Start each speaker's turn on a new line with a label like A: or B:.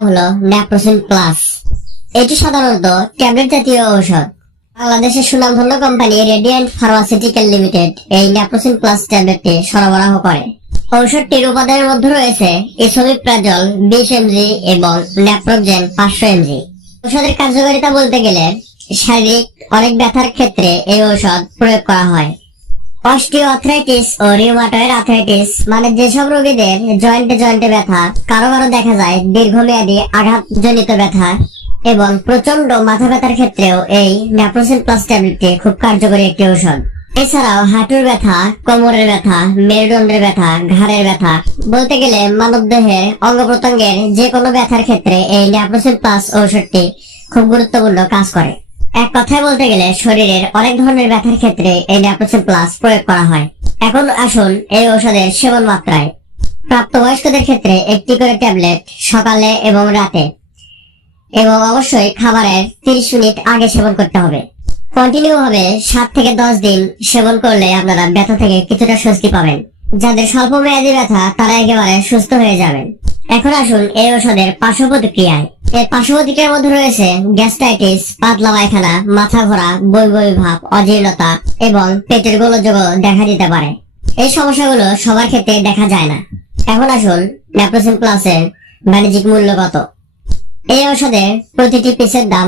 A: হলো Naprosyn plus. এটি সাধারণত ট্যাবলেট জাতীয় ঔষধ। বাংলাদেশের সুনামধন্য কোম্পানি রেডিয়েন্ট ফার্মাসিউটিক্যাল লিমিটেড এই ন্যাপ্রোসিন প্লাস ট্যাবলেটটি সরবরাহ করে। ঔষধটির উপাদানের মধ্যে রয়েছে ইসোমিপ্রাজল বিশ এমজি এবং ন্যাপ্রোজেন পাঁচশো এমজি। ঔষধের কার্যকারিতা বলতে গেলে শারীরিক অনেক ব্যথার ক্ষেত্রে এই ঔষধ প্রয়োগ করা হয়। অস্টিওআর্থ্রাইটিস ও রিউমাটয়েড আর্থ্রাইটিস মানে যেসব রোগীদের জয়েন্টে জয়েন্টে ব্যথা, কারও কারও দেখা যায় দীর্ঘমেয়াদী আঘাতজনিত ব্যথা এবং প্রচণ্ড মাথা ব্যথার ক্ষেত্রেও এই ন্যাপ্রোসিন প্লাস ট্যাবলেটটি খুব কার্যকরী একটি ঔষধ। এছাড়াও হাঁটুর ব্যথা, কোমরের ব্যথা, মেরুদণ্ডের ব্যথা, ঘাড়ের ব্যথা বলতে গেলে মানব দেহের অঙ্গ প্রত্যঙ্গের যে কোনো ব্যথার ক্ষেত্রে এই ন্যাপ্রোসিন প্লাস ঔষধটি খুব গুরুত্বপূর্ণ কাজ করে। এক কথায় বলতে গেলে শরীরের অনেক ধরনের ব্যথার ক্ষেত্রে এই ন্যাপ্রোসিন প্লাস প্রয়োগ করা হয়। এখন আসুন এই ঔষধের সেবন মাত্রায়। প্রাপ্তবয়স্কদের ক্ষেত্রে একটি করে ট্যাবলেট সকালে এবং রাতে এবং অবশ্যই খাবারের তিরিশ মিনিট আগে সেবন করতে হবে। কন্টিনিউ ভাবে সাত থেকে দশ দিন সেবন করলে আপনারা ব্যথা থেকে কিছুটা স্বস্তি পাবেন। যাদের স্বল্প মেয়াদী ব্যথা, তারা একেবারে সুস্থ হয়ে যাবেন। এখন আসুন এই ওষুধের পার্শ্ব প্রতিক্রিয়ায়। এর পার্শ্ব প্রতিক্রিয়ার মধ্যে রয়েছে গ্যাস্ট্রাইটিস, পাতলা পায়খানা, মাথা ঘোরা বই বই ভাব, অজীর্ণতা এবং পেটের গোলযোগ দেখা দিতে পারে। এই সমস্যাগুলো সবার ক্ষেত্রে দেখা যায় না। এখন আসুন ন্যাপ্রোসিন প্লাসের বাণিজ্যিক মূল্য কত? এই ঔষধের প্রতিটি পিসের দাম